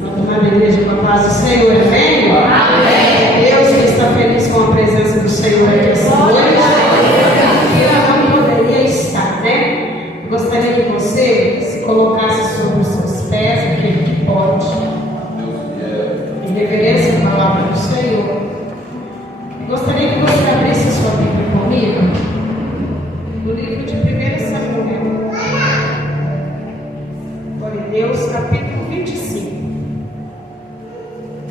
Na igreja com a paz do Senhor, amém? Amém. Deus que está feliz com a presença do Senhor aqui essa noite. Eu não poderia estar, né? Eu gostaria que você se colocasse sobre os seus pés, aquele que pode, em reverência à palavra do Senhor. Eu gostaria que você abrisse sua Bíblia comigo no livro de 1 Samuel. Glória a Deus, capítulo 25.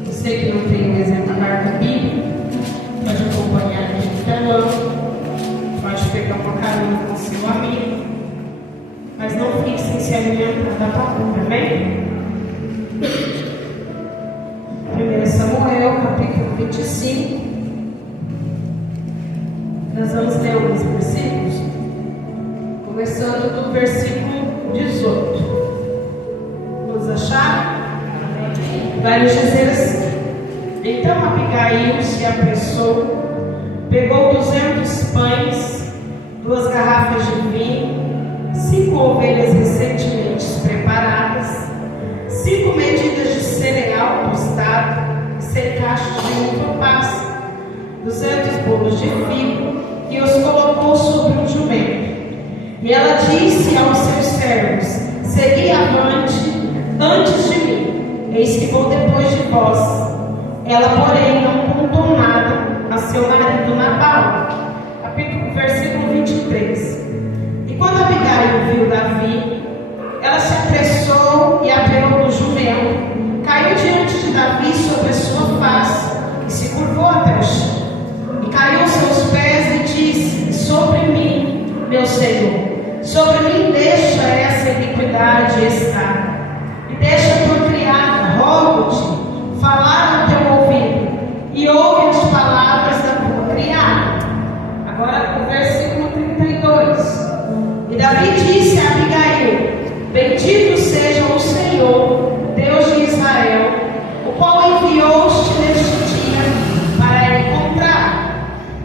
Você que não tem um exemplar da Bíblia, pode acompanhar aqui no telão, pode pegar uma carona com seu amigo, mas não fique sem se alimentar da palavra, amém? 1 Samuel, capítulo 25. Nós vamos ler alguns versículos, começando do versículo 18. Vamos achar? Vai nos dizer assim: então Abigail se apressou, pegou 200 pães, 2 garrafas de vinho, 5 ovelhas recentemente preparadas, 5 medidas de cereal tostado, 100 cachos de uva passa, 200 bolos de figo, e os colocou sobre um jumento. E ela disse aos seus servos: segui avante antes de mim, eis que vou depois de vós. Ela, porém, não contou nada a seu marido Nabal. Versículo 23. E quando Abigail viu Davi, ela se apressou e apeou no jumento, caiu diante de Davi sobre a sua face e se curvou até o chão. E caiu aos seus pés e disse: sobre mim, meu Senhor, sobre mim deixa essa iniquidade estar. E deixa a tua criada, rogo-te, falar no teu ouvido, e ouve as palavras da tua criada. Agora o versículo 32. E Davi disse a Abigail: bendito seja o Senhor, Deus de Israel, o qual enviou-te neste dia para encontrar.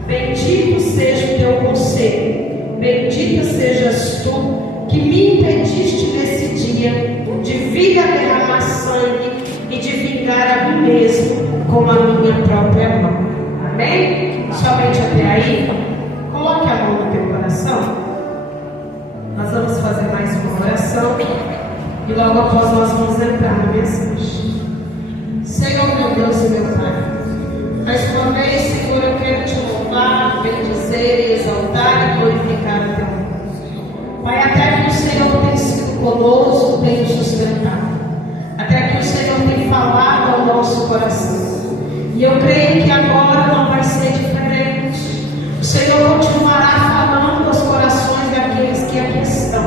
Bendito seja o teu conselho, bendita sejas tu, que me impediste nesse dia de vir a derramar sangue e de vingar a mim mesmo com a minha própria mão. Amém? Somente até aí. Coloque a mão no teu coração. Nós vamos fazer mais uma oração e logo após nós vamos entrar na mensagem. Senhor, meu Deus e meu Pai, mais uma vez, Senhor, eu quero te louvar, bendizer e exaltar e glorificar o teu nome. Pai, até que o Senhor tem sido conosco, tem nos sustentado, até que o Senhor tem falado ao nosso coração, e eu creio que agora não vai ser diferente. O Senhor continuará falando aos corações daqueles que aqui estão.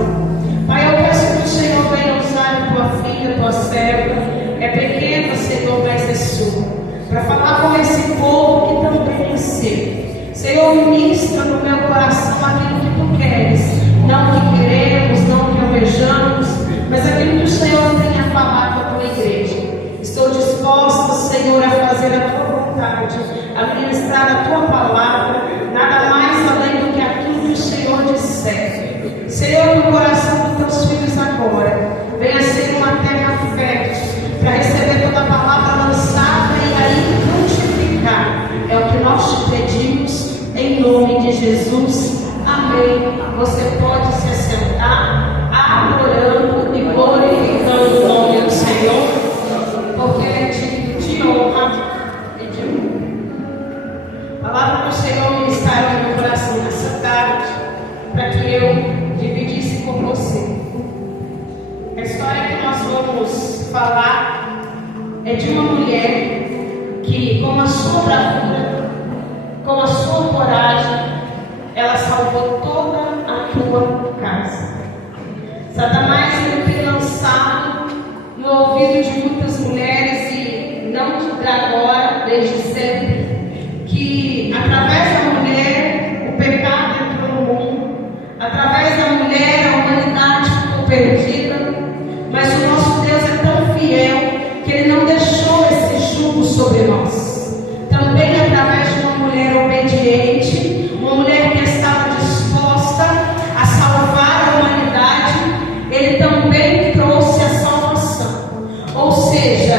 Pai, eu peço que o Senhor venha usar a tua filha, a tua serva, é pequena, Senhor, mas é sua, para falar com esse povo que também é seu. Senhor, ministra no meu coração aquilo que tu queres, não o que queremos, não o que almejamos, mas aquilo que o Senhor tem a falar com a tua igreja. Estou disposta, Senhor, a fazer a tua vontade, a ministrar a tua palavra, nada mais além do que aquilo que o Senhor disser. Senhor, no coração dos teus filhos agora, venha ser uma terra fértil, para receber toda a palavra lançada e aí frutificar. É o que nós te pedimos, em nome de Jesus. Amém. Você pode se assentar, adorando e glorificando o nome do Senhor, porque Ele é digno de honra e de honra. A palavra do Senhor ministrar no meu coração nessa tarde, para que eu dividisse com você. A história que nós vamos falar é de uma mulher que, com a sua bravura, com a sua coragem, ela salvou toda a tua casa. Satanás tem lançado no ouvido de muitas mulheres, e não de agora, desde sempre, que através da mulher o pecado entrou no mundo, através da mulher a humanidade ficou perdida, mas o nosso Deus é tão fiel que Ele não deixou esse jugo sobre nós. Também através de uma mulher obediente, uma mulher que estava disposta a salvar a humanidade, Ele também trouxe a salvação. Ou seja,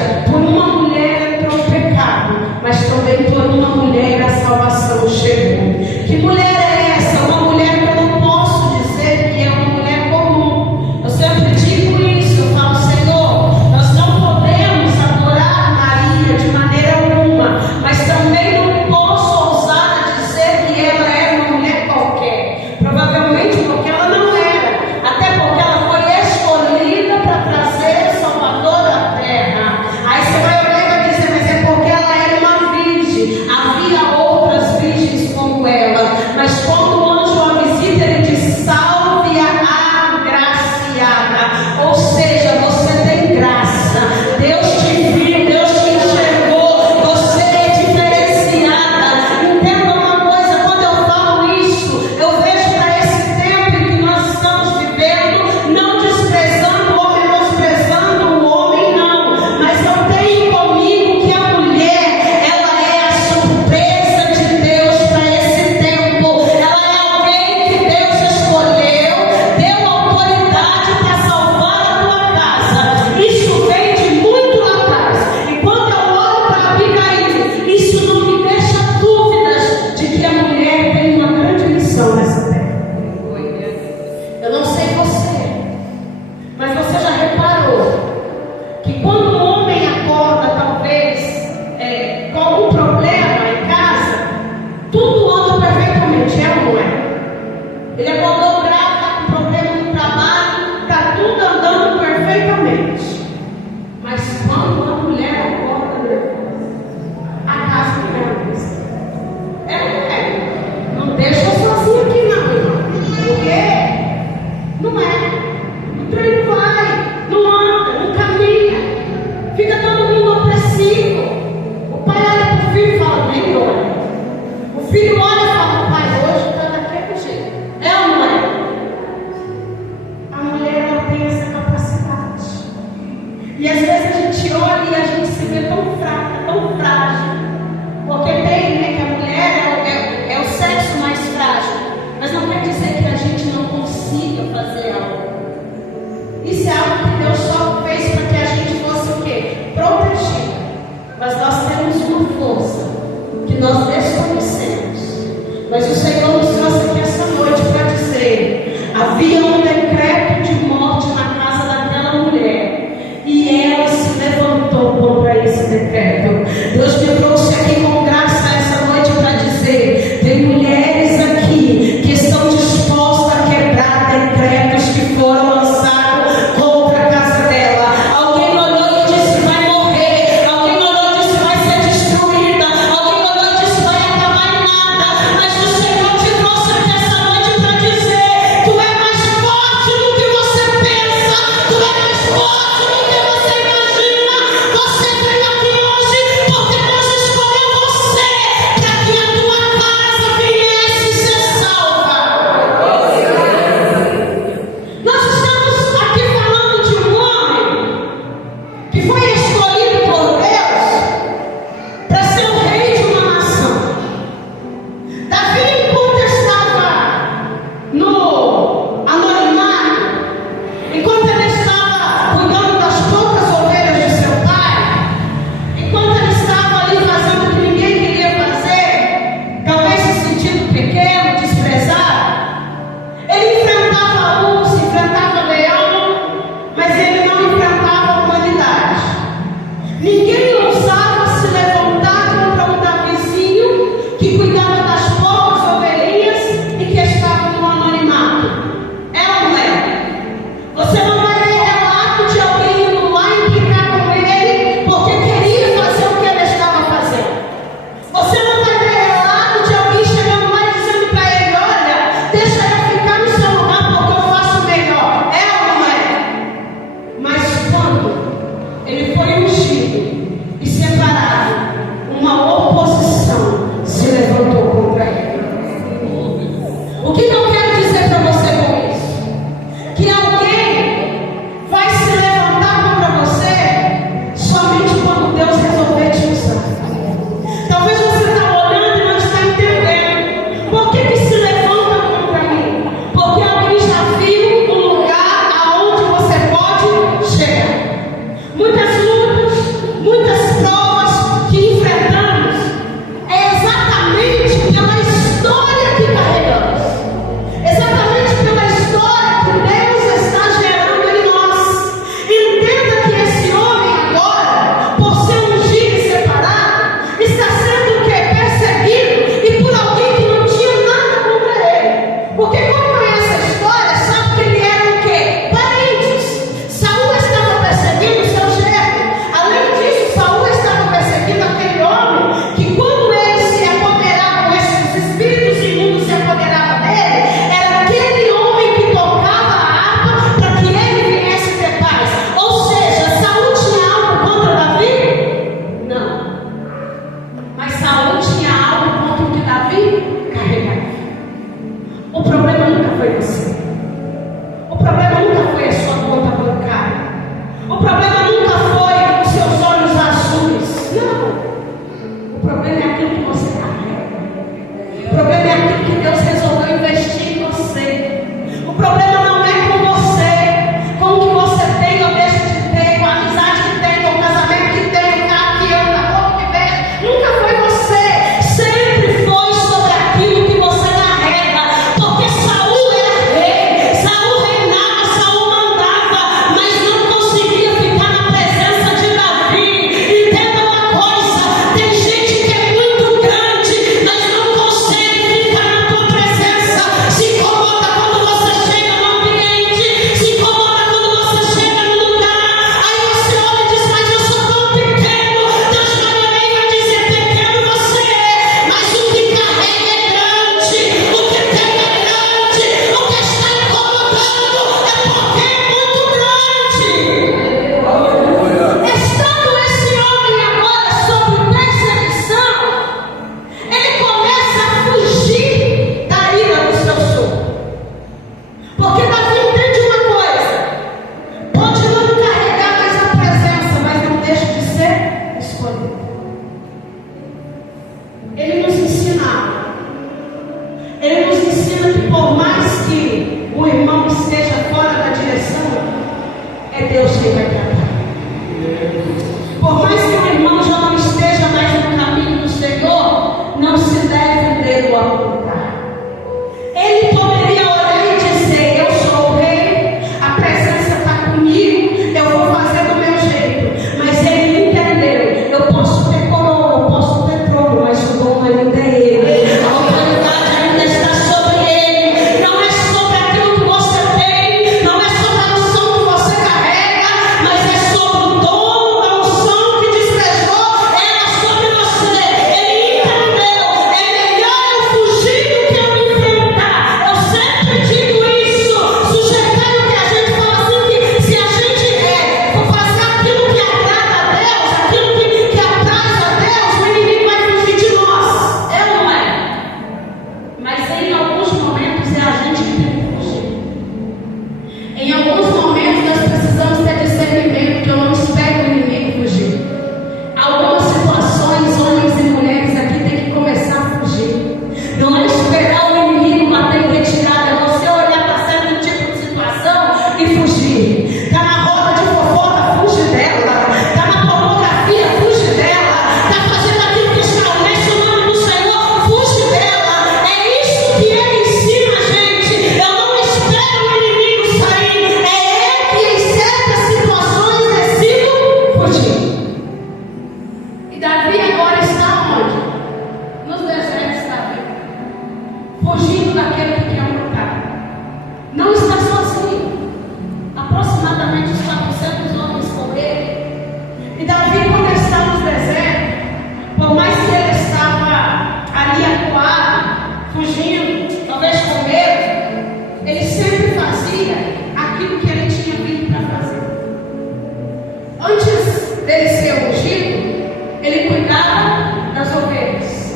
das ovelhas.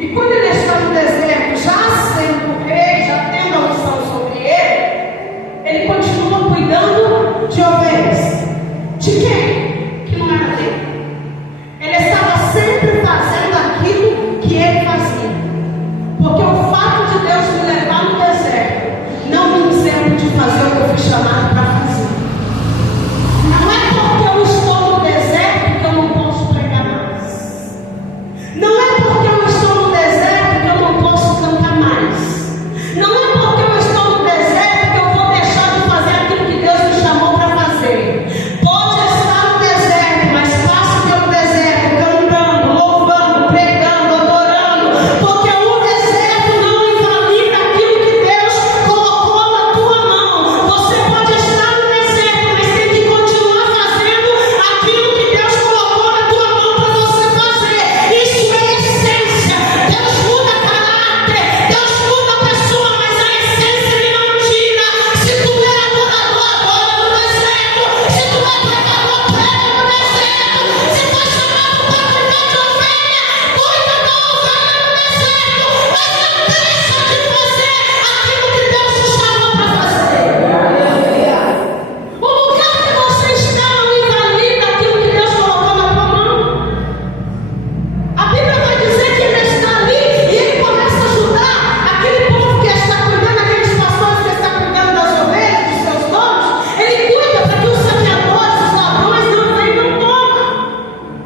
E quando ele está no deserto, já sendo rei, já tendo a unção sobre ele continua cuidando de ovelhas. De quem? Que não era dele. Ele estava sempre fazendo aquilo que ele fazia. Porque o fato de Deus me levar no deserto não me isenta de fazer o que eu fui chamado para fazer. Não é porque eu estou no deserto que eu não posso pregar mais. Não é porque eu estou no deserto que eu não posso cantar mais. Não é porque eu estou no deserto que eu vou deixar de fazer aquilo que Deus me chamou para fazer. Pode estar no deserto, mas passe pelo deserto cantando, louvando, pregando, adorando, porque o deserto não invalida aquilo que Deus colocou na tua mão. Você pode estar no deserto, mas tem que continuar fazendo aquilo que Deus colocou na tua mão para você fazer. Isso é essência. Deus muda caráter, Deus muda a pessoa, mas a essência Ele não tira. Se tu é adorador, adora no deserto. Se tu é pregador, prega no deserto. Se foi chamado para cuidar de ovelha, cuida da ovelha no deserto. Mas não deixa de fazer aquilo que Deus te chamou para fazer. O lugar que você está não invalida aquilo que Deus colocou na tua mão. A Bíblia vai dizer que ele está ali e ele começa a ajudar aquele povo que está cuidando, aqueles pastores que estão cuidando das ovelhas, dos seus donos. Ele cuida para que os saqueadores, os ladrões não venham e não tomem.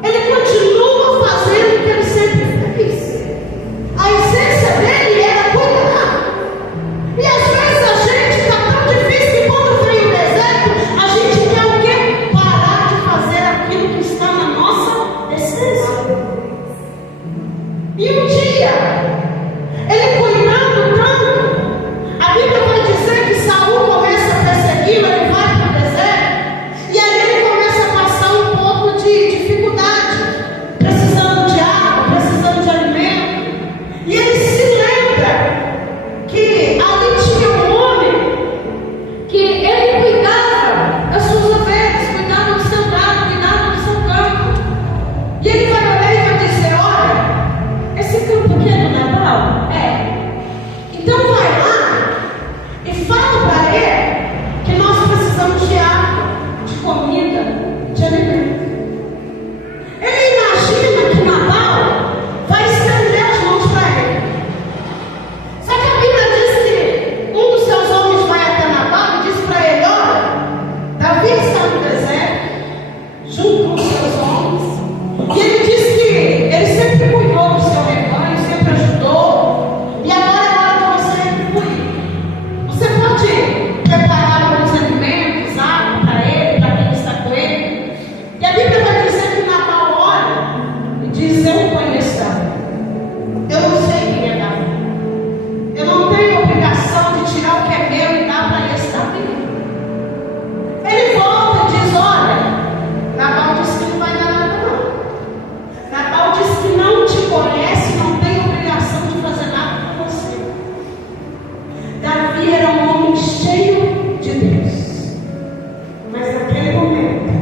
Ele continua fazendo o que ele sempre fez. A essência dele era cuidar. E às vezes a gente está tão difícil que quando vem o deserto, a gente quer o quê? Parar de fazer aquilo que está na nossa essência. E um dia, ele cuidando tanto, a Bíblia vai dizer que Saul começa a persegui-lo, ele vai para o deserto, e aí ele começa a passar um pouco de dificuldade, precisando de água, precisando de alimento. E ele se lembra que ali tinha um homem que ele cuidava das suas ovelhas, cuidava do seu gado, cuidava do seu campo. E ele vai olhar e vai dizer: olha, esse campo aqui é do Nabal? É. Então vai lá e fala para ele que nós precisamos de água, de comida, de alimento. Ele imagina que Nabal vai estender as mãos para ele. Só que a Bíblia diz que um dos seus homens vai até Nabal e diz para ele: olha, Davi está no deserto, junto com os seus homens. E ele diz que ele sempre cuidou do seu rebanho, sempre ajudou. E agora é hora de você retribuir. Você pode preparar alguns alimentos, água para ele, para quem está com ele. E a Bíblia vai dizer que Nabal olha e diz: eu não conheço Davi. Eu não sei quem é Davi. Eu não tenho obrigação de tirar o que é meu e dar para esse Davi. Ele volta e diz: olha, Nabal disse que não vai dar nada não. Nabal diz que não te conhece, não tem obrigação de fazer nada por você. Davi era um homem cheio de Deus. Mas naquele momento,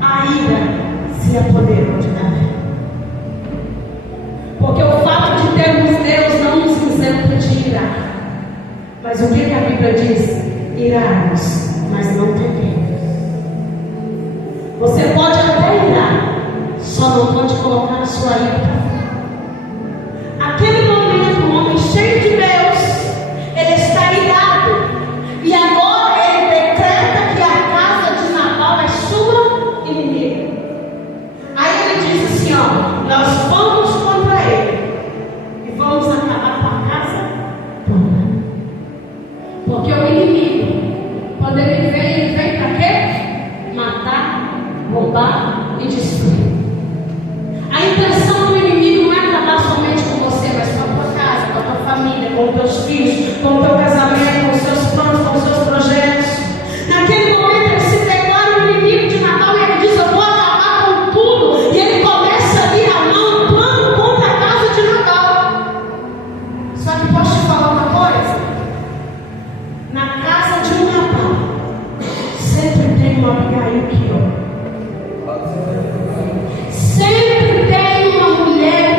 a ira se apoderou de Davi. Porque o fato de termos Deus não nos isenta de irar. Mas o que a Bíblia diz? Irarmos, mas não pequemos. Você pode até irar, só não pode colocar a sua ira para fora. Aquele momento, um homem cheio de Deus, ele está irado. E agora ele decreta que a casa de Nabal é sua inimiga. Aí ele diz assim: ó, nós vamos contra ele e vamos acabar com a casa toda. Porque o inimigo, quando ele vem para quê? Matar, roubar e destruir. A intenção do inimigo não é acabar somente com você, mas com a tua casa, com a tua família, com os teus filhos, com o teu casamento, com os seus planos, com os seus projetos. Naquele momento ele se declara o inimigo de Nabal e ele diz: eu vou acabar com tudo. E ele começa a ir a mão, um plano contra a casa de Nabal. Só que posso te falar uma coisa? Na casa de um Nabal sempre tem uma Abigail que ora. Sempre tem uma mulher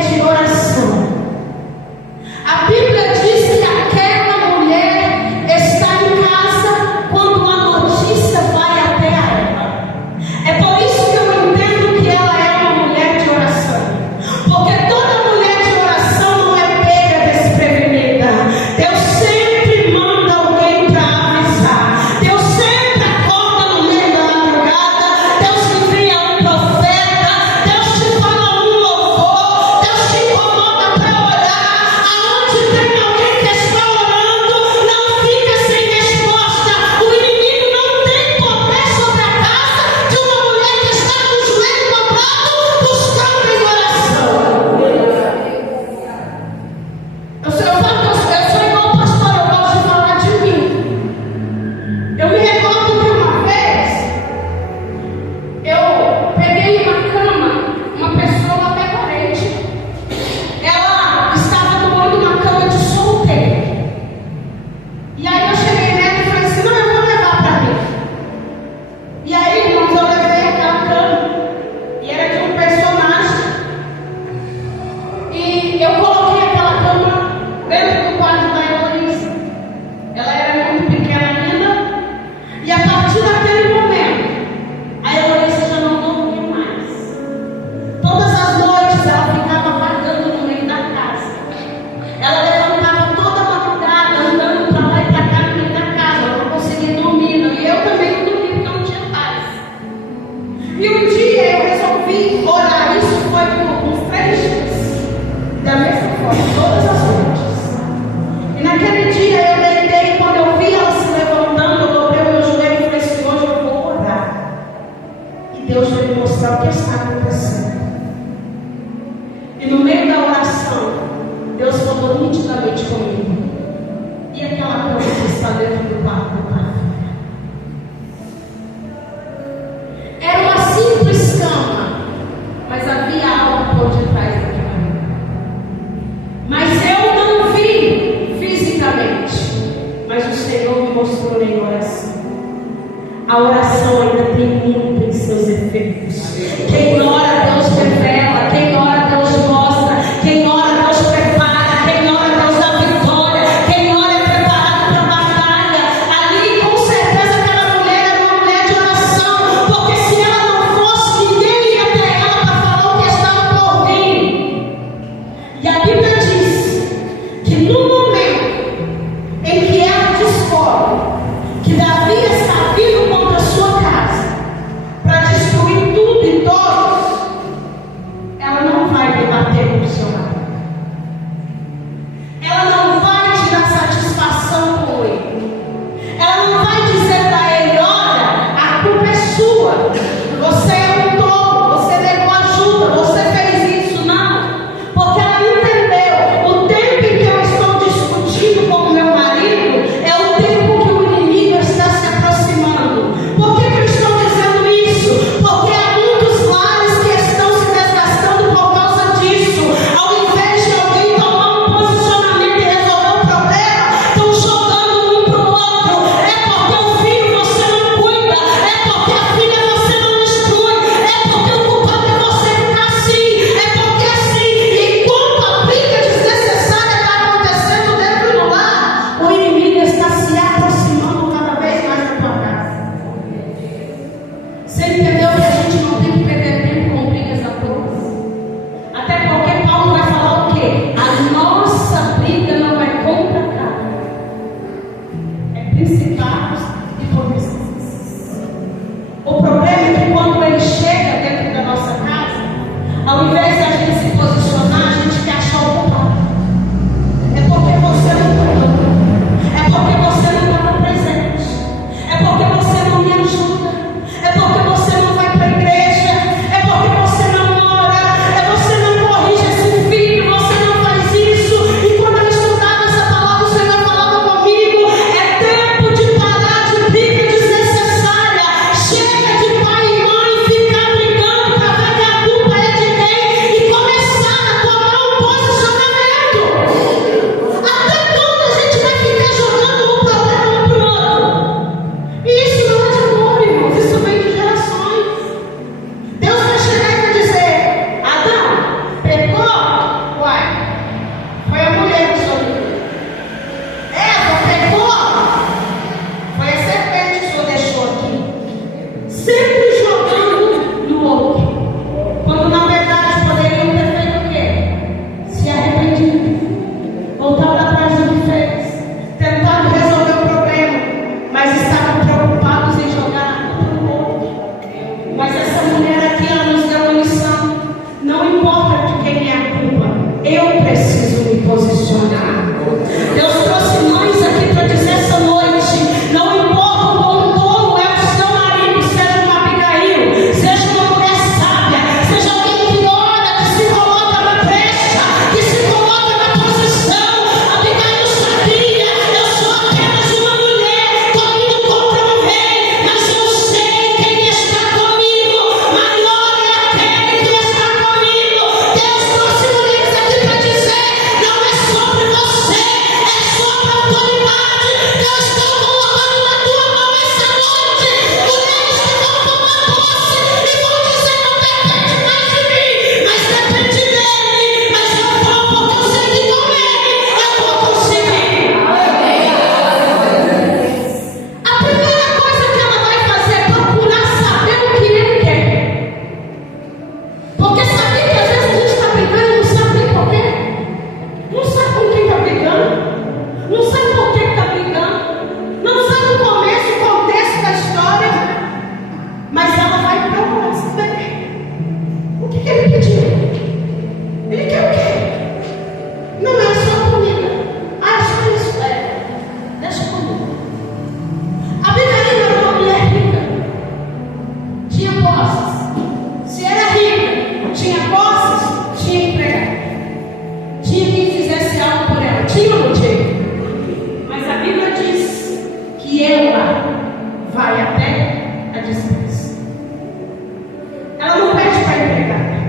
for em oração. A oração ainda tem muito em seus efeitos. Quem ora, Deus revela. Quem ora, Deus mostra. Quem ora, Deus prepara. Quem ora, Deus dá vitória. Quem ora é preparado para a batalha. Ali, com certeza, aquela mulher era uma mulher de oração, porque se ela não fosse, ninguém ia até ela para falar o que estava por vir. E a Bíblia diz que no momento em que ela descobre que Davi está vindo contra a sua casa para destruir tudo e todos, ela não vai debater com o seu marido. Ela não vai tirar satisfação com ele. Ela não vai dizer para ele: olha, a culpa é sua, você é um tolo, você negou ajuda, você fez isso. Não, porque ela entendeu: o tempo em que eu estou discutindo com o meu marido é o tempo que o inimigo está se aproximando. Por que eu estou dizendo isso? Porque há muitos lares que estão se desgastando por causa disso. Ao invés de alguém tomar um posicionamento e resolver o problema, estão jogando um para o outro. É porque o filho você não cuida, é porque a filha você não instrui, é porque o culpado é você ficar assim, é porque assim. E enquanto a briga desnecessária está acontecendo dentro do lar, o inimigo está se aproximando cada vez mais da tua casa. Você entendeu que a gente não tem que perder tempo com brigas à toa? Até porque Paulo vai falar o quê? A nossa briga não é contra a carne, é principados e potestades. O problema é que quando ele chega dentro da nossa casa, ao invés de a gente se posicionar, a gente quer achar o culpado. É porque você não cuidou, é porque você não estava presente, é porque você não me ajuda, é porque você não vai para a igreja, é porque você não ora, é você não corrige esse filho, você não faz isso. E quando eu estudava essa palavra, o Senhor falava comigo: é tempo de parar de briga desnecessária. Chega de pai e mãe ficar brigando para ver que a culpa é de quem e começar a tomar um posicionamento. Até quando a gente vai ficar jogando um problema um para o outro? E isso não é de amor, irmãos, isso vem de gerações. Deus vai chegar e vai dizer: Adão, pecou? Uai, foi a mulher que sobrou. Eva, pecou? Foi a serpente que o senhor deixou aqui. Sempre jogando no outro, quando na verdade poderiam ter feito o quê? Se arrependido, voltado atrás do que fez, tentado resolver o problema, mas estavam preocupados em jogar a culpa no outro. Mas essa mulher aqui, ela nos deu uma lição: não importa de quem é a culpa, eu preciso me posicionar. Deus trouxe mães aqui para dizer essa noite: não importa o quão tolo é o seu marido, seja uma Abigail, seja uma mulher sábia, seja alguém que ora, que se coloca na brecha, que se coloca na posição. Abigail sabia: eu sou apenas uma mulher, estou indo contra um rei, mas eu sei quem está comigo. Maior é aquele que está comigo. Deus trouxe mulheres aqui para dizer: não é sobre você, é sobre a autoridade que eu estou colocando na tua mão essa noite. Mulheres que vão tomar posse e vão dizer: não depende mais de mim, mas depende dele. Mas eu vou, porque eu sei que com ele eu vou conseguir. A primeira coisa que ela vai fazer é procurar saber o que ele quer. Porque sabia que às vezes a gente está brigando e não sabe nem por quê. Não sabe com quem está brigando, não sabe por que está brigando, não sabe o começo, o contexto da história, mas ela vai procurar saber o que ele pediu. Ele quer o quê? Não é só comida. Ah, é só isso. Deixa comigo. A Abigail era uma mulher rica, tinha posses. Se era rica, tinha posses, tinha empregado, tinha quem fizesse algo por ela. Tinha ou não tinha? Mas a Bíblia diz que ela vai até a distância. Ela não pede para empregada,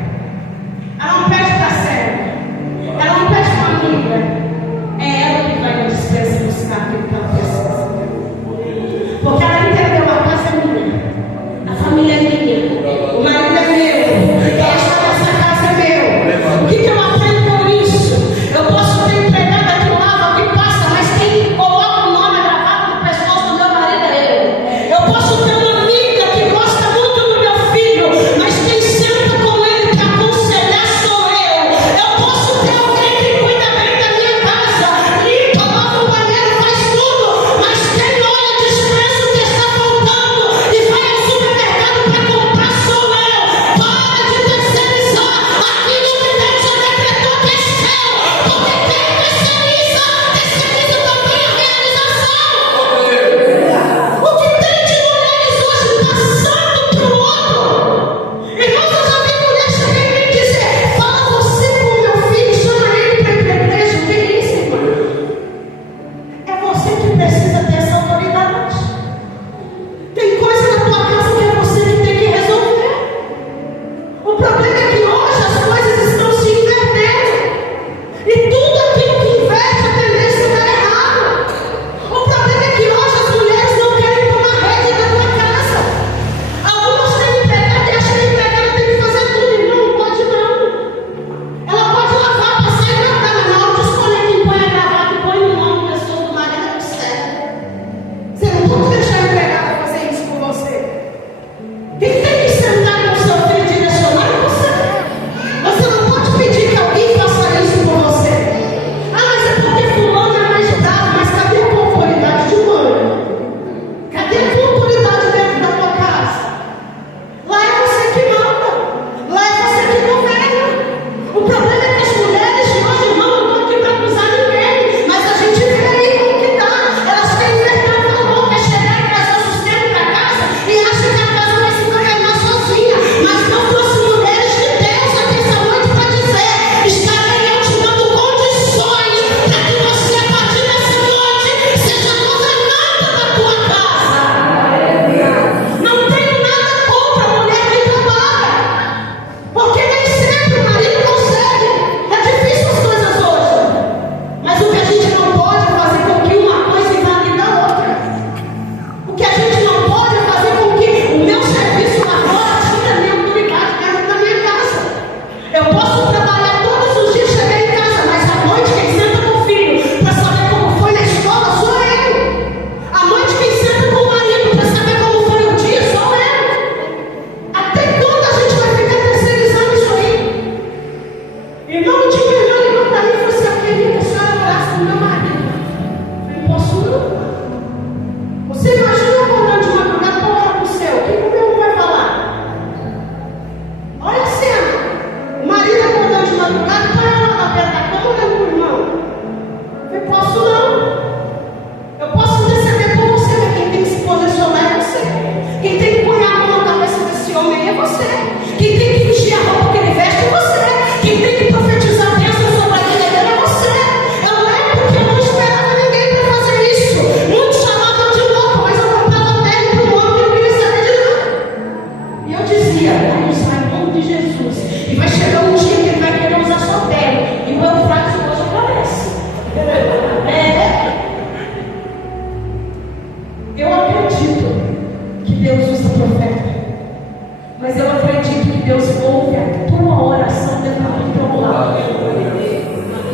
Deus ouve a tua oração dentro do teu lar.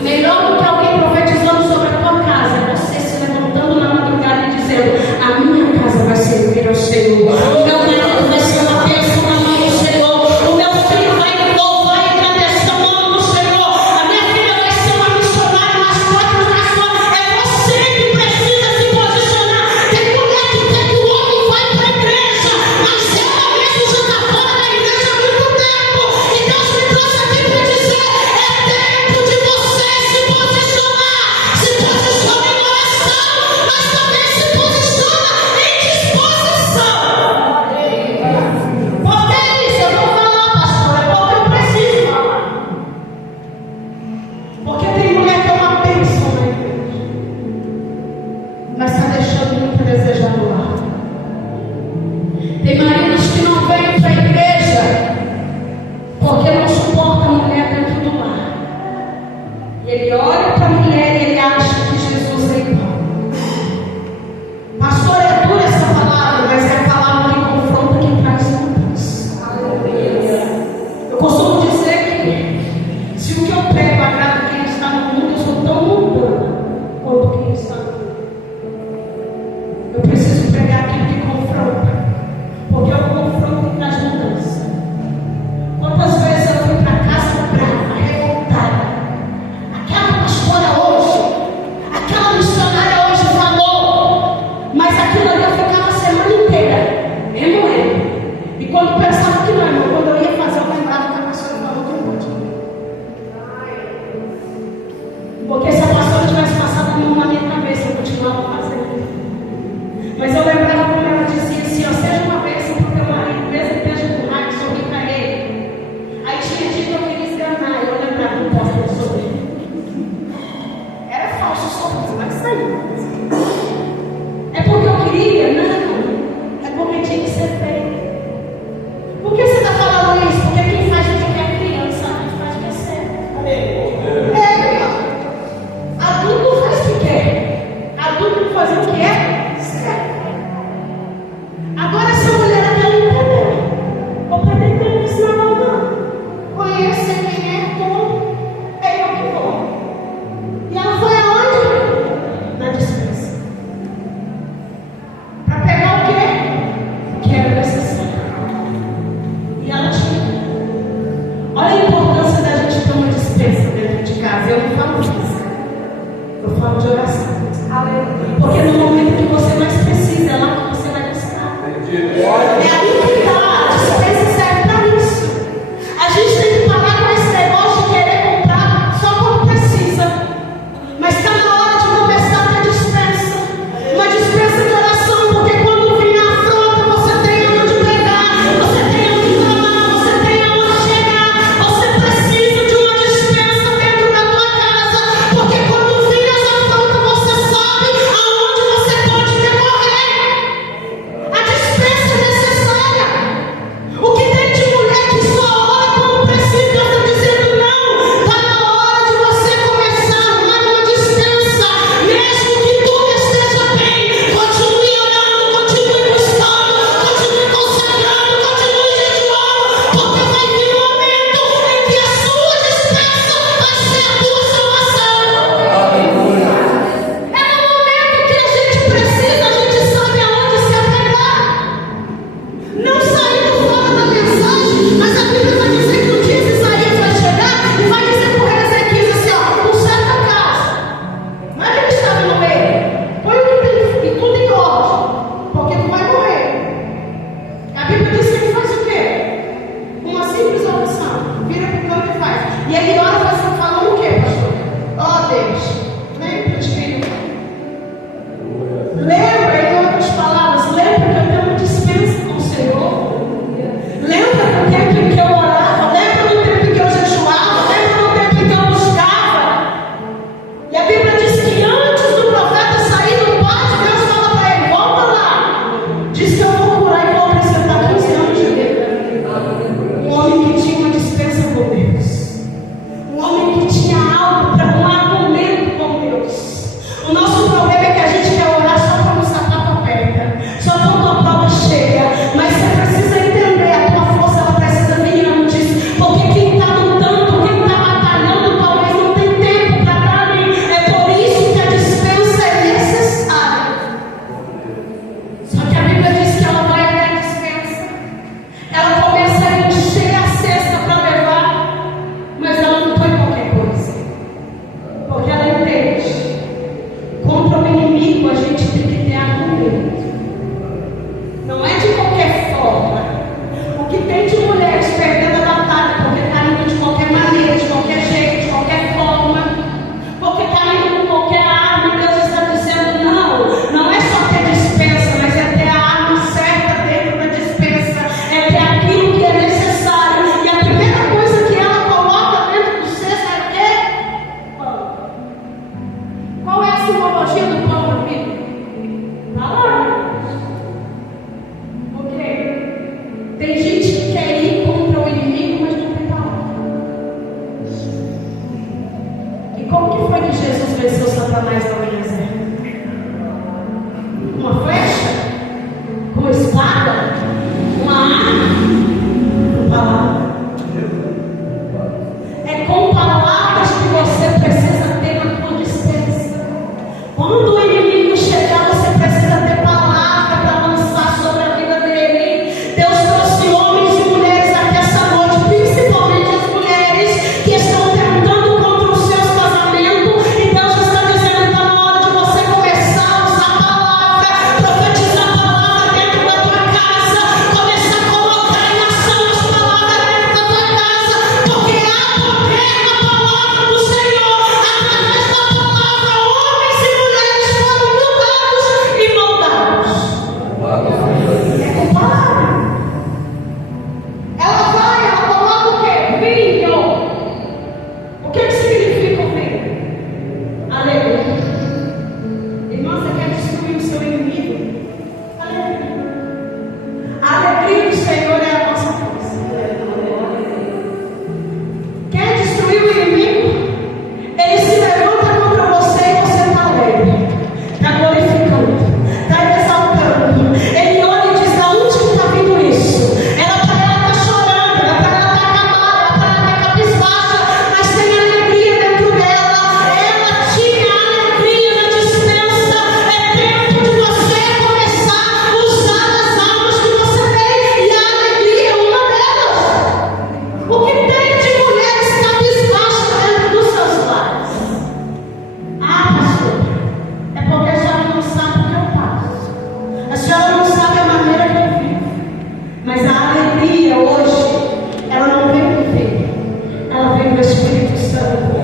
Melhor do que alguém profetizando sobre a tua casa é você se levantando na madrugada e dizendo: a minha casa vai servir ao Senhor, o meu marido vai ser uma bênção na mão do Senhor, o meu filho vai louvar e agradecer o nome do Senhor, a minha filha vai ser uma missionária nas quatro nações. É você que precisa se posicionar. Tem mulher que quer que o homem vá para a igreja, mas ela mesmo já está fora da igreja há muito tempo. E Deus me trouxe aqui para dizer: é tempo de você se posicionar. Se posiciona em oração, mas também se posiciona em disposição. Por que isso? Eu vou falar, pastor, é porque eu preciso falar. Porque tem mulher que é uma bênção na igreja, mas está deixando muito a desejar no lar. Tem maridos que não vêm para a igreja porque não suporta a mulher dentro do lar. E ele olha para a mulher e ele acha que Jesus é igual. Pastor, é dura essa palavra, mas é a palavra que confronta quem traz mudança. Eu costumo dizer que se o que eu prego agrada quem está no mundo, eu sou tão mundana quanto quem está no mundo. Eu preciso pregar aquilo que confronta, porque é o confronto que traz mudança. Quantas vezes eu fui para casa brava, revoltada? Aquela pastora hoje, aquela missionária hoje falou, mas aquilo ali eu ficava a semana inteira remoendo. E quando pensava que não, irmão, quando eu ia fazer, eu lembrava que a pastora falou de novo. Porque se a pastora tivesse passado a mão na minha cabeça, eu continuava fazendo. Mas eu lembrava quando ela dizia assim: ó, seja uma bênção para o teu marido, mesmo que esteja com raiva, sorri para ele. Aí tinha dia que eu queria esganar, eu lembrava, não posso sorrir. Era falso sorriso, mas saiu. É porque eu queria? Não. É porque tinha que ser feito. Por que você está falando isso? Porque quem faz o que é criança, não faz o que é certo. Adulto faz o que quer. Adulto faz o que é certo. Agora essa mulher aqui, ela entendeu. O pai dele tem que ensinar não. Conheça quem é tu, é eu que vou. E ela foi aonde? Na dispensa. Para pegar o quê? Que era necessário. E ela tinha. Olha a importância da gente ter uma dispensa dentro de casa. Eu não falo disso. Eu falo de oração. Porque no momento que você mais precisa, é lá que você vai buscar. É aí que está. A dispensa serve para isso. A gente tem que parar com esse negócio de querer comprar só quando precisa. Mas está na hora de começar a ter dispensa. Uma dispensa de oração. Porque quando vir a afronta, você tem onde pegar, você tem onde clamar, você tem onde chegar. Você precisa de uma dispensa dentro da tua casa. Porque quando vir as afrontas, você sabe aonde você E como que foi que Jesus venceu Satanás lá no deserto? Uma flecha? Com uma espada? Uma arma? Com palavra. É com palavras que você precisa ter na tua dispensa. Quando o inimigo chegar, você precisa ter palavra para lançar sobre a vida dele. Deus trouxe homens e mulheres aqui essa noite, principalmente as mulheres que estão tentando contra os seus casamentos. E Deus está dizendo: está na hora de você começar a usar a palavra, profetizar a palavra dentro da tua casa, começar a colocar em ação as palavras dentro da tua casa, porque há poder na palavra do Senhor. Através da palavra, homens e mulheres foram mudados e moldados. É com palavra. Ela coloca o quê? Vinho. O que significa o vinho? Alegria. Irmão, você quer destruir o seu inimigo? Alegria. A alegria do Senhor é a nossa força. Quer destruir o inimigo? Ele se levanta contra você e você está alegre, está glorificando, está exaltando. Ele olha e diz: da onde que está vindo isso? Ela está chorando, ela está acabada, ela está cabisbaixa, mas tem alegria dentro dela. Ela tinha alegria na dispensa. É tempo de você começar a usar as armas que você tem, e a alegria é uma delas. O que tem de mulheres cabisbaixas dentro dos seus lares? Ah, pastor, é porque a senhora não sabe o que eu faço. A senhora não sabe a maneira que eu vivo. Mas a alegria hoje, ela não vem do filho, ela vem do Espírito Santo.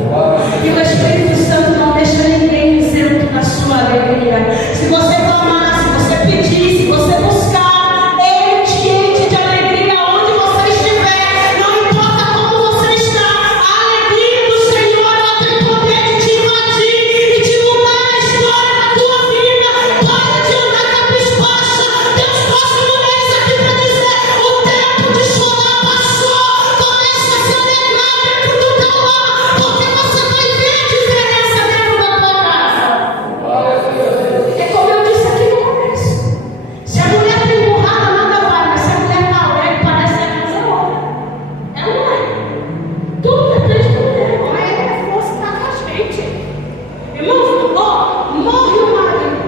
E o Espírito Santo não deixa ninguém isento da sua alegria. Se você clamar, se você pedir, se você buscar, Ele te enche de alegria onde você estiver. Não importa como você está, a alegria do Senhor, ela tem poder de te invadir e de mudar a história da tua vida. Para de andar cabisbaixa. Deus trouxe mulheres aqui para dizer: o tempo de chorar passou. Começa a se alegrar dentro do teu lar, porque você vai ver a diferença dentro da tua casa. É como eu disse aqui no começo: se a mulher está emburrada, nada vai, mas se a mulher está alegre, parece que a casa é outra. É ou não é? Tudo depende da mulher. Não é força que está com a gente. Irmãos, ó, morre o marido,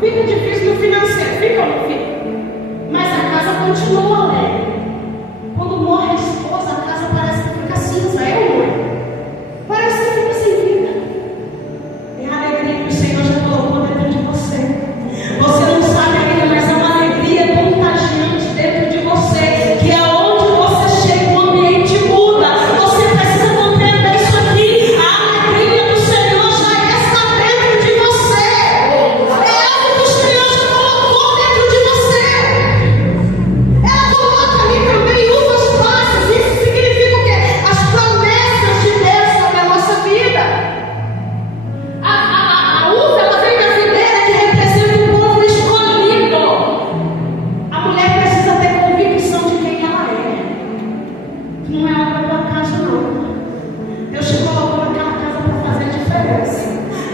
fica difícil no financeiro, fica ou não fica? Mas a casa continua alegre. Quando morre a esposa, a casa parece que fica cinza, é ou não é? Parece que fica sem vida. É a alegria que o Senhor já colocou dentro de você. Você não sabe ainda, mas é uma alegria contagiante dentro de você, que aonde você chega, o ambiente muda. Você precisa compreender isso aqui. A alegria do Senhor já está dentro de você. É algo que o Senhor já colocou dentro de você. Ela coloca ali também uvas passas. Isso significa o quê? As promessas de Deus sobre a nossa vida. A uva, ela vem da videira, que representa o povo escolhido. A mulher precisa ter convicção de quem ela é. Não é algo da tua casa, não. Deus te colocou naquela casa para fazer diferença.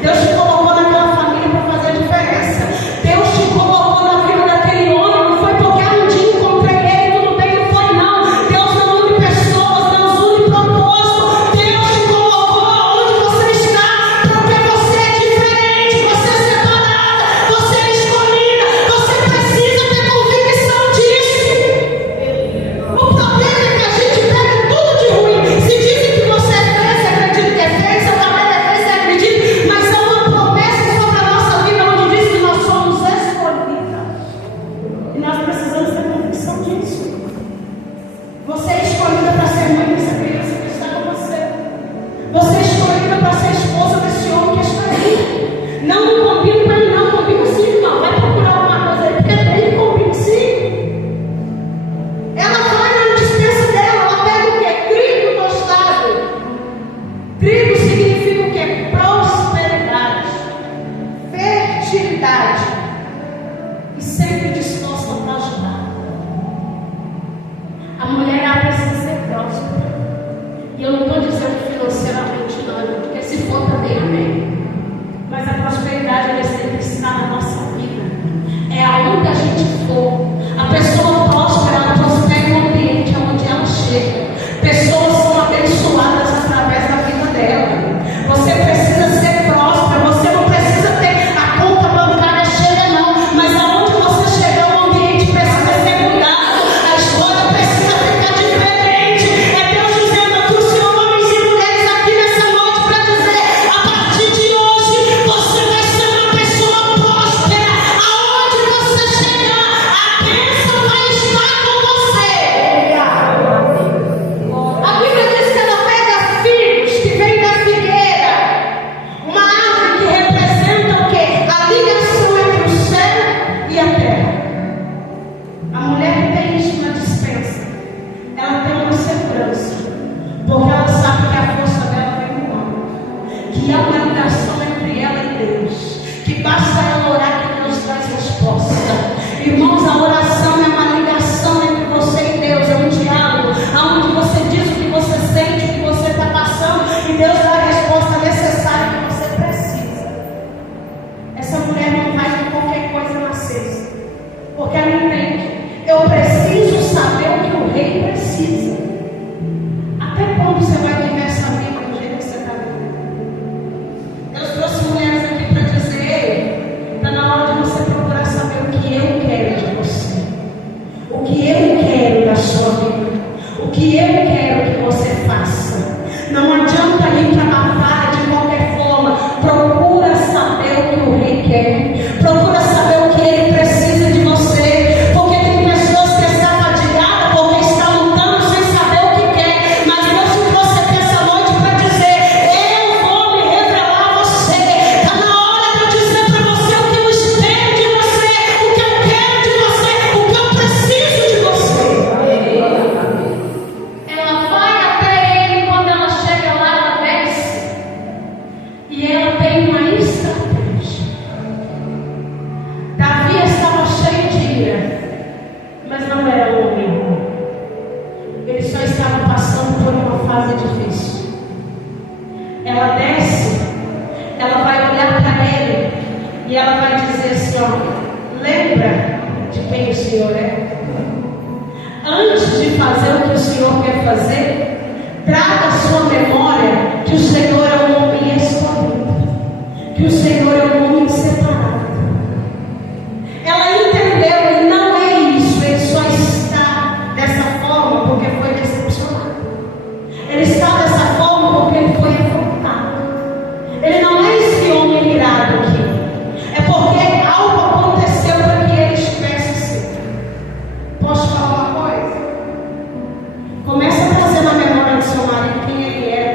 Deus te colocou naquela família para fazer diferença. Deus te colocou na vida daquele homem. Não foi porque um dia encontrei ele, tudo bem, não foi não. Deus não une pessoas, Deus une propósito. Deus te colocou onde você está, porque você é diferente, você é separada, você é escolhida. Você precisa ter convicção disso. O problema é que a gente pega tudo de ruim. Se dizem que você é feio, você acredita que é feio, seu cabelo é feio, você acredita. Mas há uma promessa sobre a nossa vida onde diz que nós somos escolhidas. E nós precisamos ter convicção disso. Você é escolhida para ser mãe dessa criança que está com você. Você é escolhida para ser esposa desse homem que está aí. Não combina com ele, não. Combina sim, irmão. Vai procurar alguma coisa aí, porque tem que combina sim. Ela vai na dispensa dela, ela pega o quê? Trigo tostado. Trigo significa o quê? Prosperidade, fertilidade e sempre disposta para ajudar. A mulher ela precisa ser próspera. E eu não estou dizendo amém? Mas a prosperidade ela sempre está na nossa vida. É aonde a gente for. A pessoa próspera, ela prospera no ambiente onde ela chega. Pessoas são abençoadas através da vida dela. Você precisa ser próspero. Você não precisa ter a conta bancária cheia, não. Mas aonde você chegar, o ambiente precisa ser mudado. A história precisa ficar diferente. É Deus dizendo a todos os homens e mulheres aqui nessa noite para dizer: a partir de hoje você vai ser uma pessoa próspera. Aonde você chegar, a bênção vai estar com você. A Bíblia diz que ela pega filhos que vêm da figueira, uma árvore que representa o quê? A ligação entre o céu e a terra. A mulher que tem isso na despensa, ela tem uma segurança, porque ela sabe que a força dela vem do alto, que há uma ligação entre ela e Deus, que basta ela orar que Deus traz resposta. Irmãos, a oração é uma ligação entre você e Deus, é um diálogo, onde você diz o que você sente, o que você está passando, e Deus dá a resposta necessária que você precisa. Essa mulher não vai com qualquer coisa na cesta, porque ela entende: eu preciso saber o que o rei precisa. Até quando você vai viver essa vida do jeito que você está vivendo? Deus trouxe mulheres aqui para dizer: está na hora de você procurar saber o que eu quero de você, o que eu quero da sua vida, o que eu quero que você faça. Não adianta ir para a batalha de qualquer forma. Procura saber o que o rei quer, procura saber o que ele precisa de você, porque tem pessoas que estão fatigadas porque estão lutando sem saber o que quer. Mas Deus te trouxe aqui essa noite para dizer: eu vou me revelar a você. Está na hora de eu dizer para você o que eu espero de você, o que eu quero de você, o que eu preciso de você. Ela vai até ele. Quando ela chega lá, ela desce e ela tem uma estratégia. Davi estava cheio de ira, mas não era homem. Ele só estava passando por uma fase difícil. Ela desce, ela vai olhar para ele e ela vai dizer assim: ó, lembra de quem o Senhor é? Antes de fazer o que o Senhor quer fazer, traga à sua memória que o Senhor é um homem escolhido, que o Senhor é um homem separado. Ela entendeu, e não é isso, ele só está dessa forma porque foi decepcionado. Ele está dessa forma porque ele foi afrontado. Ele não é esse homem irado aqui, é porque algo aconteceu para que ele estivesse assim. Posso falar uma coisa? Começa a trazer na memória do seu marido quem ele era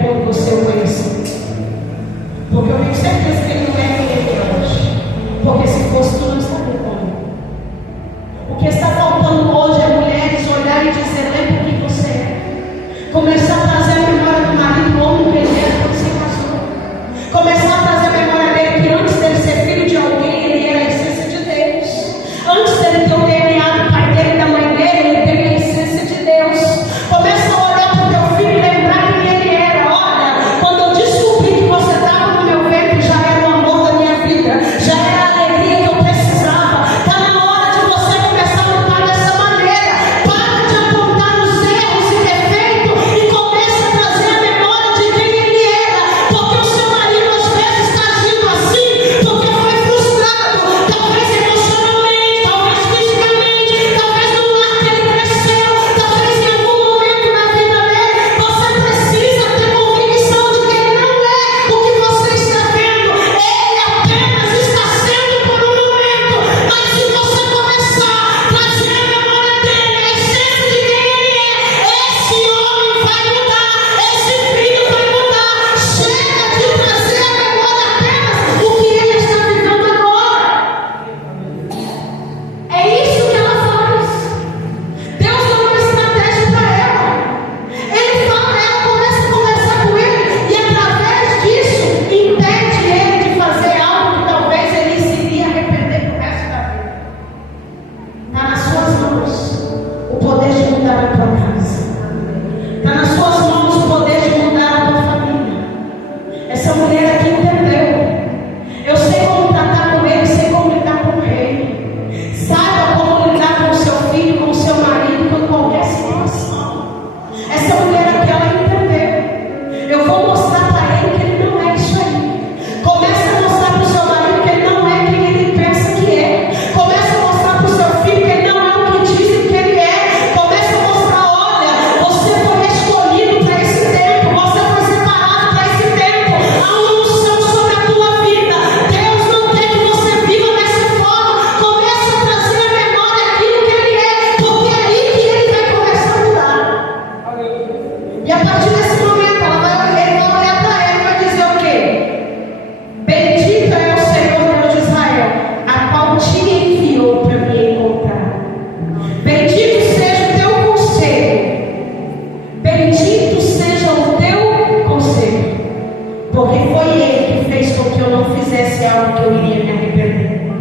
Porque foi Ele que fez com que eu não fizesse algo que eu iria me arrepender.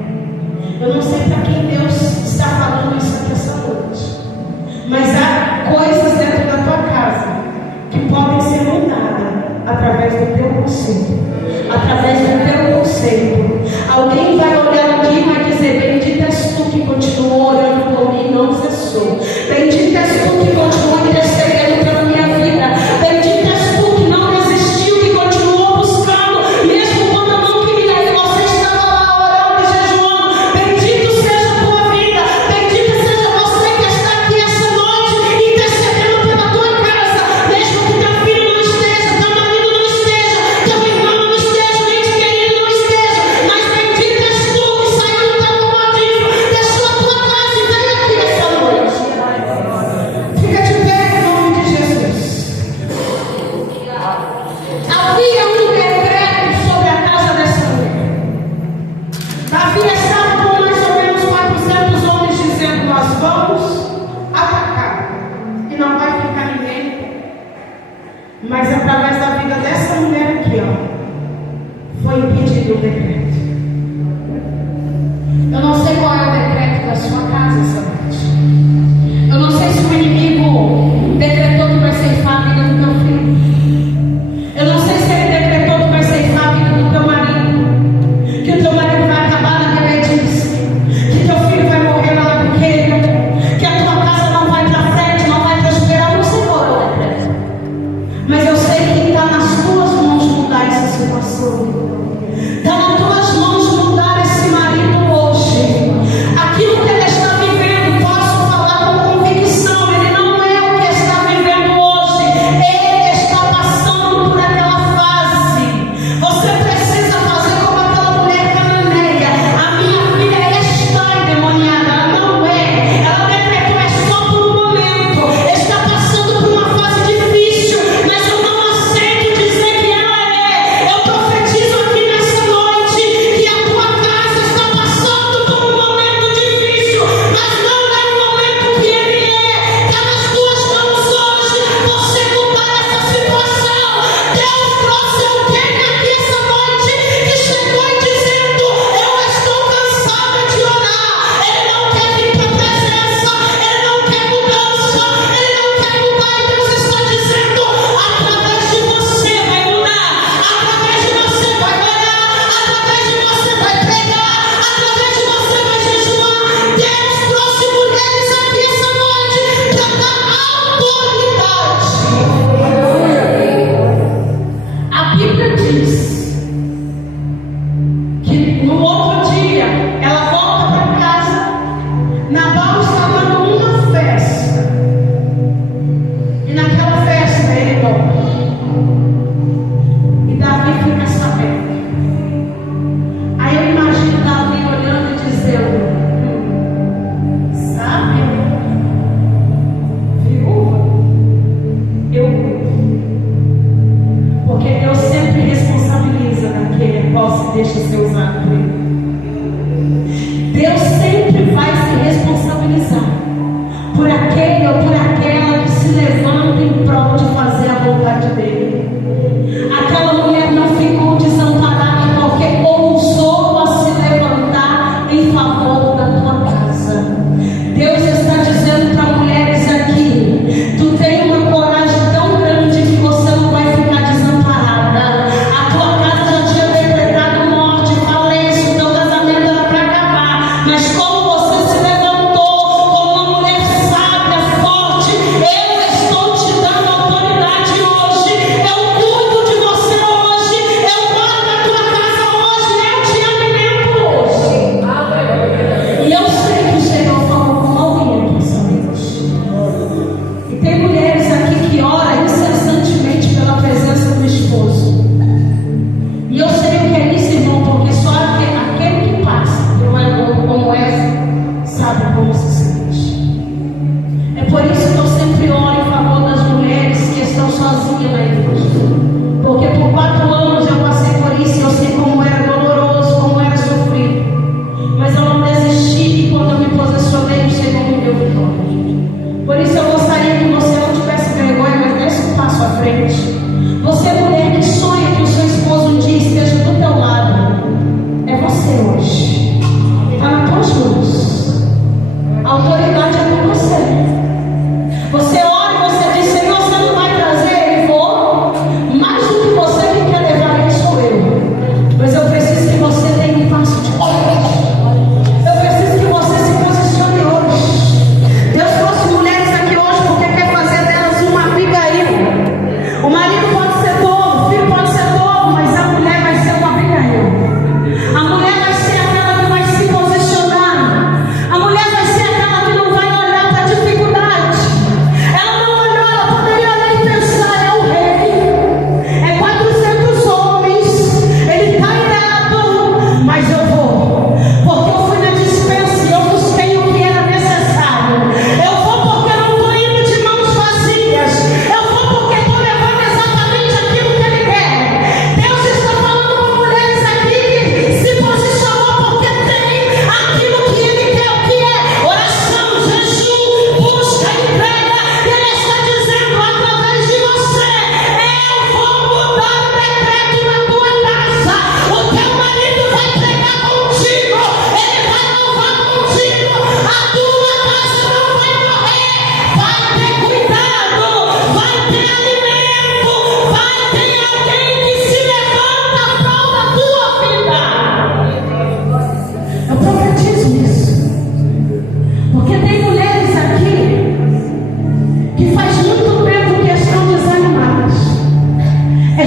Eu não sei para quem Deus está falando isso aqui essa noite, mas há coisas dentro da tua casa que podem ser mudadas através do teu conselho. Através do teu conselho. Alguém vai olhar aqui e vai dizer: bendita és tu que continua orando por mim e não cessou. Bendita és tu que continua intercedendo pela minha vida. Bendita és tu que não desistiu, que continuou buscando, mesmo quando eu não queria e você estava lá orando e jejuando. Bendito seja a tua vida. Bendita seja você que está aqui essa noite intercedendo pela tua casa, mesmo que teu filho não esteja, teu marido não esteja, teu irmão não esteja, nem de querido não esteja, mas bendita és tu que saiu do teu comodismo, deixou a tua casa e veio aqui essa noite. Fica de pé em nome de Jesus. Havia um decreto sobre a casa dessa mulher. Havia estado com mais ou menos 400 homens dizendo: nós vamos atacar e não vai ficar ninguém. Mas através da vida dessa mulher aqui, foi impedido o decreto. Eu não sei qual é o decreto da sua casa essa noite. Eu não sei se o inimigo decretou que vai ceifar a vida do teu filho. Eu não sei se ele decretou que vai ceifar a vida do teu marido, que o teu marido vai acabar na rebeldice, que teu filho vai morrer na lapiqueira, que a tua casa não vai para frente, não vai prosperar. Eu não sei qual é o decreto, mas eu sei que está nas tuas mãos mudar essa situação. Está nas tuas mãos mudar esse marido hoje. Aquilo que ele está vivendo, posso falar com convicção, ele não é o que está vivendo hoje. Ele está passando por aquela fase. Você precisa fazer como aquela mulher cananeia. A minha filha está endemoniada. Ela não é. Ela decretou: é só por um momento. Está passando por uma fase difícil, mas eu não aceito dizer que ela é. Eu profetizo aqui nessa noite que a tua casa está passando por um momento difícil, mas não é o momento que ele é. Está nas tuas mãos hoje você mudar essa situação. Deus trouxe alguém aqui essa noite que chegou e dizendo: eu estou cansada de orar. Ele não quer vir para a presença, ele não quer mudança, ele não quer mudar. E Deus está dizendo: através de você vai mudar, através de você vai orar, através de você vai pregar, através de você vai jejuar. Deus trouxe mulheres aqui essa noite para dar autoridade. A Bíblia diz que no outro dia ela volta para casa. Nabal está dando uma festa, e naquela festa ele morre. E Davi fica sabendo. Aí eu imagino Davi olhando e dizendo: sabe, viúva, eu cuido. Porque Deus sempre responsabiliza naquele qual se deixa ser usado por ele. Deus sempre vai se responsabilizar por aquele ou por aquela que se levanta em prol de fazer a vontade dele. Aquela mulher não ficou desamparada porque ousou a se levantar em favor da tua casa. Deus está dizendo para mulheres aqui: tu tem uma coragem tão grande que você não vai ficar desamparada. A tua casa já tinha decretado morte, falência, o teu casamento era para acabar, mas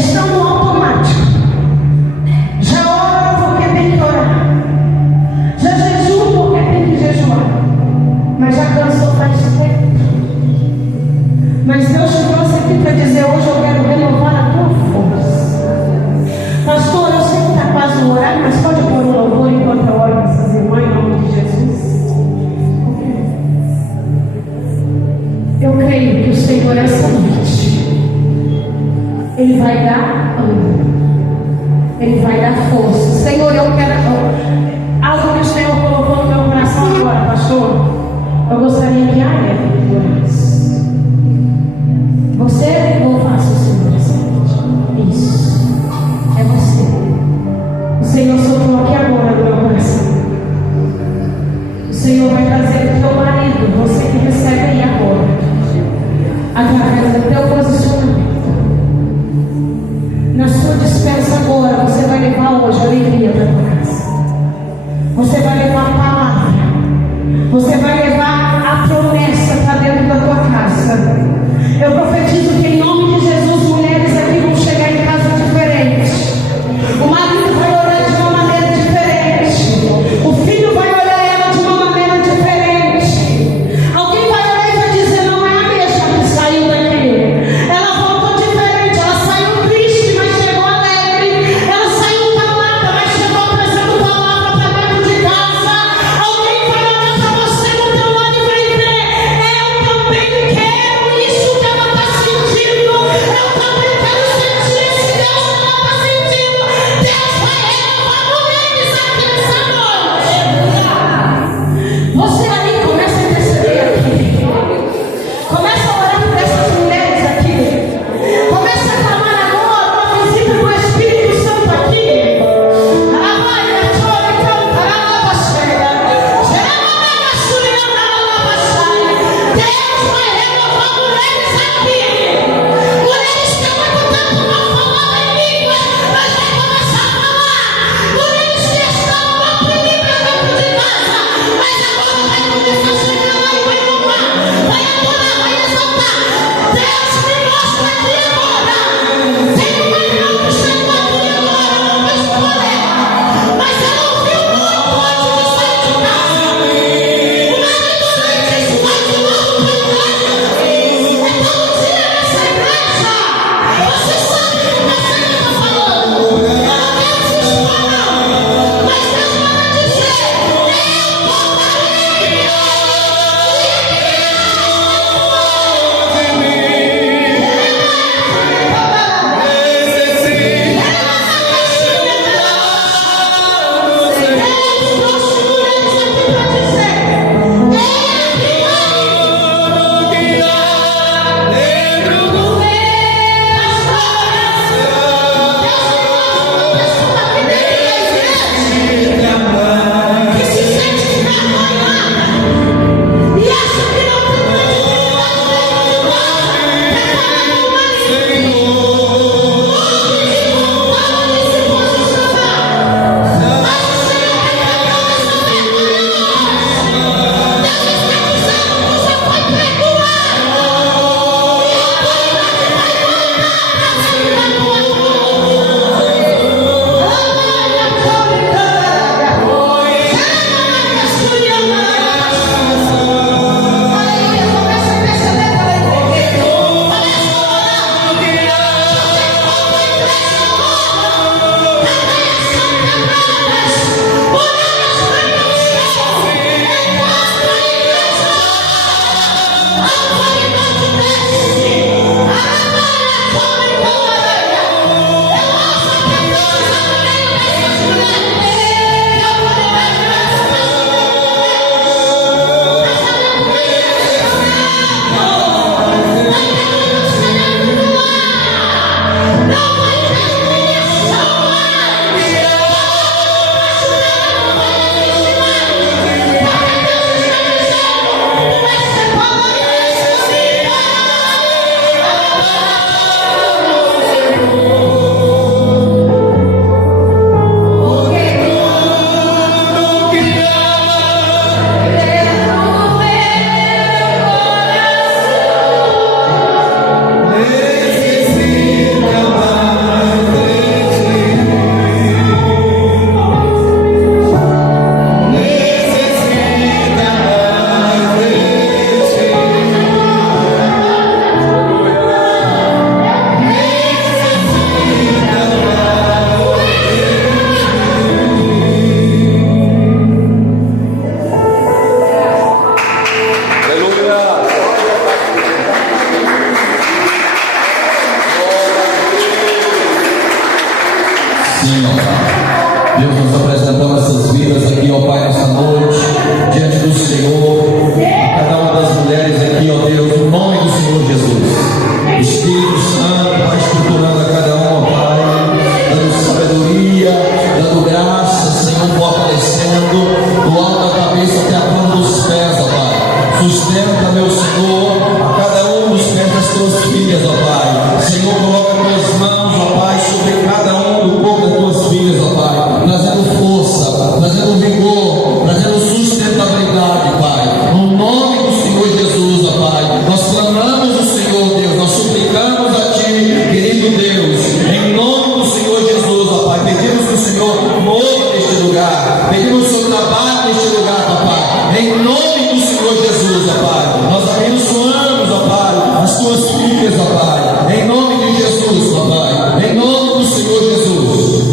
estão no automático. Já oram porque tem que orar. Já jejuam porque tem que jejuar. Mas já cansou faz tempo. Mas Deus te trouxe aqui para dizer: hoje eu quero renovar a tua força. Pastor, eu sei que está quase no horário, mas pode pôr um louvor enquanto eu oro para essas irmãs em nome de Jesus. Eu creio que o Senhor, essa noite, Ele vai dar ânimo, Ele vai dar força. Senhor, eu quero algo que o Senhor colocou no meu coração agora, pastor. Eu gostaria que a Eva orasse. Você louvasse o Senhor essa noite. Isso, é você. O Senhor soltou aqui agora no meu coração. O Senhor vai trazer o teu marido, você que recebe aí agora, através do teu posicionamento. Na sua dispensa agora, você vai levar hoje alegria para a tua casa. Você vai levar a palavra. Você vai levar a promessa para dentro da tua casa. Eu profetizo que em nome de Sim, ó Pai. Deus, nós apresentamos essas vidas aqui, ó Pai, nessa noite, diante do Senhor, a cada uma das mulheres aqui, ó Deus, no nome do Senhor Jesus. Espírito Santo, vai estruturando a cada uma, ó Pai, dando sabedoria, dando graça, Senhor, fortalecendo, do alto da cabeça até a planta dos pés, ó Pai. Sustenta, meu Senhor, a cada um dos pés das tuas filhas, ó Pai. Senhor, coloca tuas mãos, ó Pai, sobre cada um do corpo das tuas filhas, ó Pai, trazendo força, trazendo vigor, trazendo sustentabilidade, Pai. No nome do Senhor Jesus, ó Pai, nós clamamos o Senhor, Deus, nós suplicamos a Ti, querido Deus, em nome do Senhor Jesus, ó Pai. Pedimos que o Senhor mova neste lugar, pedimos que o Senhor trabalhe neste lugar, Papai, em nome do Senhor Jesus, ó Pai. Nós abençoamos, ó Pai, as tuas filhas, ó Pai, em nome de Jesus, ó Pai, em nome do Senhor Jesus.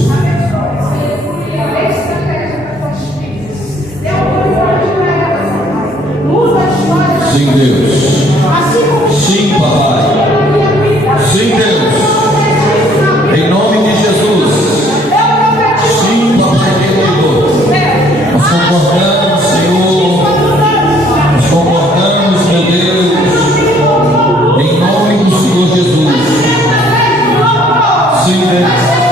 Sim, Deus. Sim, Papai. Sim, Deus. Em nome de Jesus. Sim, Papai querido. Nós concordamos, Senhor. Nós concordamos, meu Deus. Em nome do Senhor Jesus. Sim, Deus.